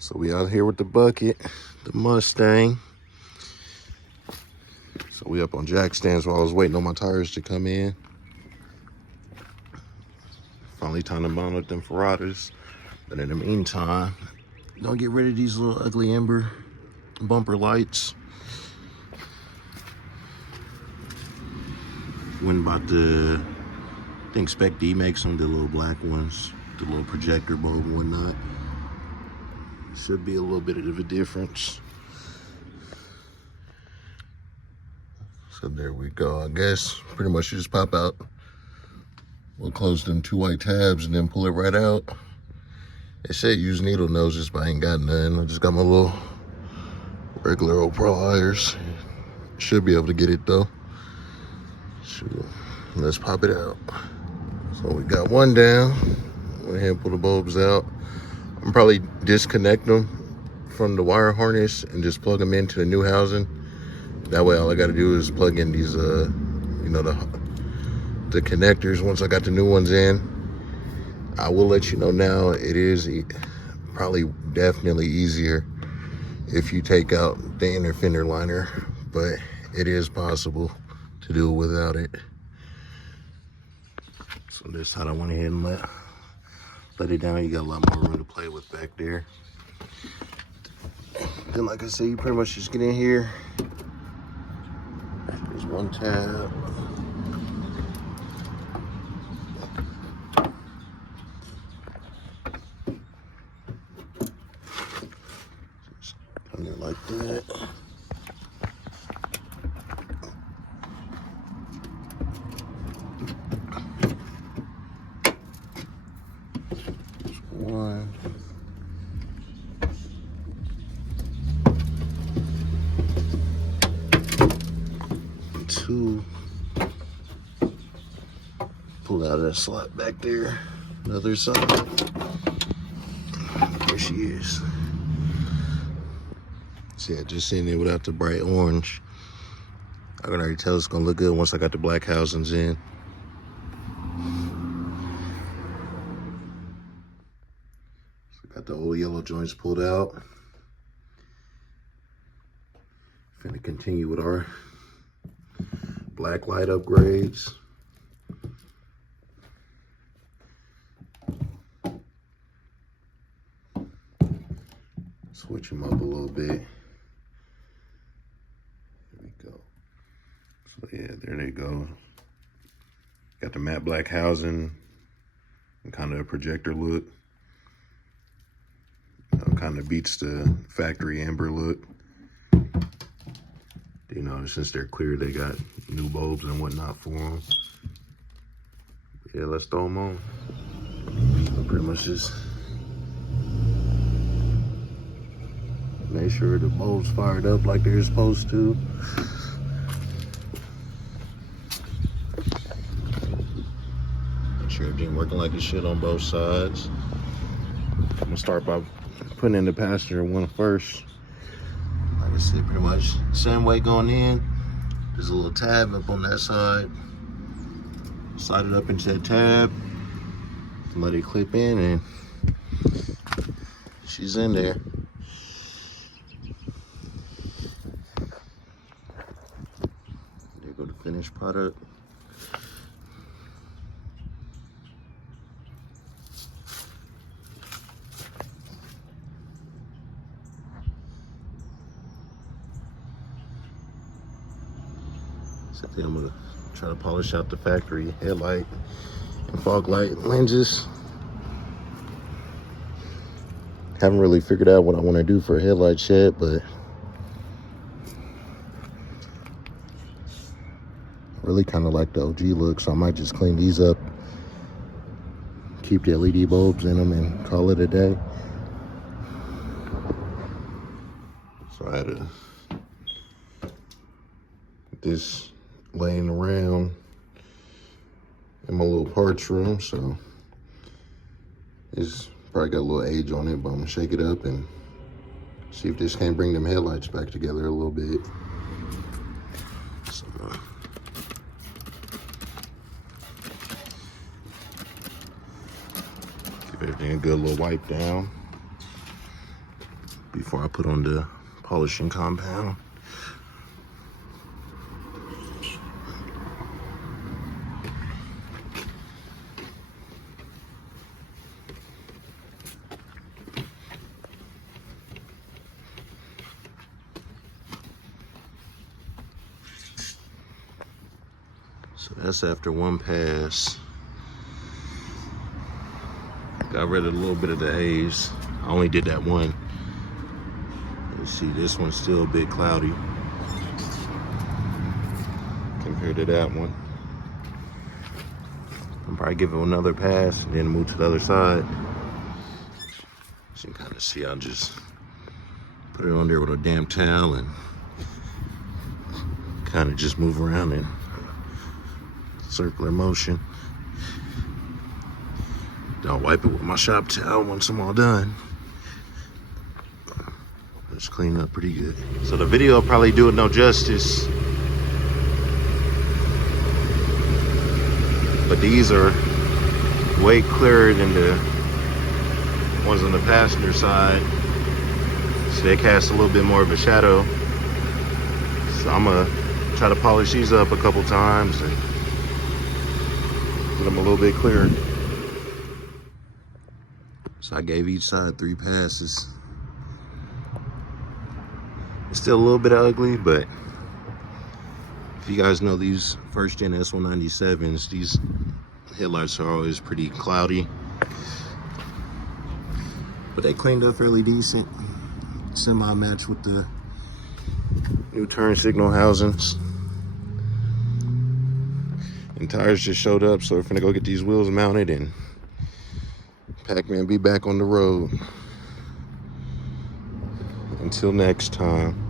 So we out here with the bucket, the Mustang. So we up on jack stands while I was waiting on my tires to come in. Finally time to mount up them Ferratas. But in the meantime, gonna get rid of these little ugly Ember bumper lights. Went about the, I think Spec-D makes them, the little black ones, the little projector bulb and whatnot. Should be a little bit of a difference. So there we go. I guess pretty much you just pop out. We'll close them 2 white tabs and then pull it right out. They say use needle noses, but I ain't got none. I just got my little regular old pliers. Should be able to get it though. Shoot. Let's pop it out. So we got one down. Go ahead and pull the bulbs out. I'm probably disconnect them from the wire harness and just plug them into the new housing. That way all I gotta do is plug in these the connectors once I got the new ones in. I will let you know now, it is probably definitely easier if you take out the inner fender liner, but it is possible to do it without it. So this side I went ahead and let it down. You got a lot more room to play with back there. Then like I said, you pretty much just get in here. There's one tab. Just come in like that. One. Two. Pull out of that slot back there. Another side. There she is. See, I just seen it without the bright orange. I can already tell it's gonna look good once I got the black housings in. Got the old yellow joints pulled out. Finna continue with our black light upgrades. Switch them up a little bit. There we go. So yeah, there they go. Got the matte black housing and kind of a projector look. Kind of beats the factory amber look. You know, since they're clear, they got new bulbs and whatnot for them. Yeah, let's throw them on. So pretty much just make sure the bulbs fired up like they're supposed to. Make sure everything working like it should on both sides. I'm gonna start by putting in the passenger one first. Like I said, pretty much same way going in. There's a little tab up on that side. Slide it up into that tab. Let it clip in and she's in there. There go the finished product. So I think I'm gonna try to polish out the factory headlight and fog light lenses. Haven't really figured out what I want to do for headlights yet, but I really kind of like the OG look, so I might just clean these up, keep the LED bulbs in them, and call it a day. So I had this laying around in my little parts room, so it's probably got a little age on it, but I'm gonna shake it up and see if this can't bring them headlights back together a little bit. So, give everything a good little wipe down. before I put on the polishing compound. So that's after one pass. Got rid of a little bit of the haze. I only did that one. You see, this one's still a bit cloudy compared to that one. I'll probably give it another pass and then move to the other side. So you can kind of see, I'll just put it on there with a damp towel and kind of just move around in circular motion. Then I'll wipe it with my shop towel once I'm all done. Just clean up pretty good. So the video will probably do it no justice, but these are way clearer than the ones on the passenger side. So they cast a little bit more of a shadow. So I'm gonna try to polish these up a couple times and get them a little bit clearer. So I gave each side 3 passes. It's still a little bit ugly, but if you guys know these first gen S197s, these headlights are always pretty cloudy. But they cleaned up fairly decent. Semi-match with the new turn signal housings. And tires just showed up, so we're finna go get these wheels mounted and Pac-Man be back on the road. Until next time.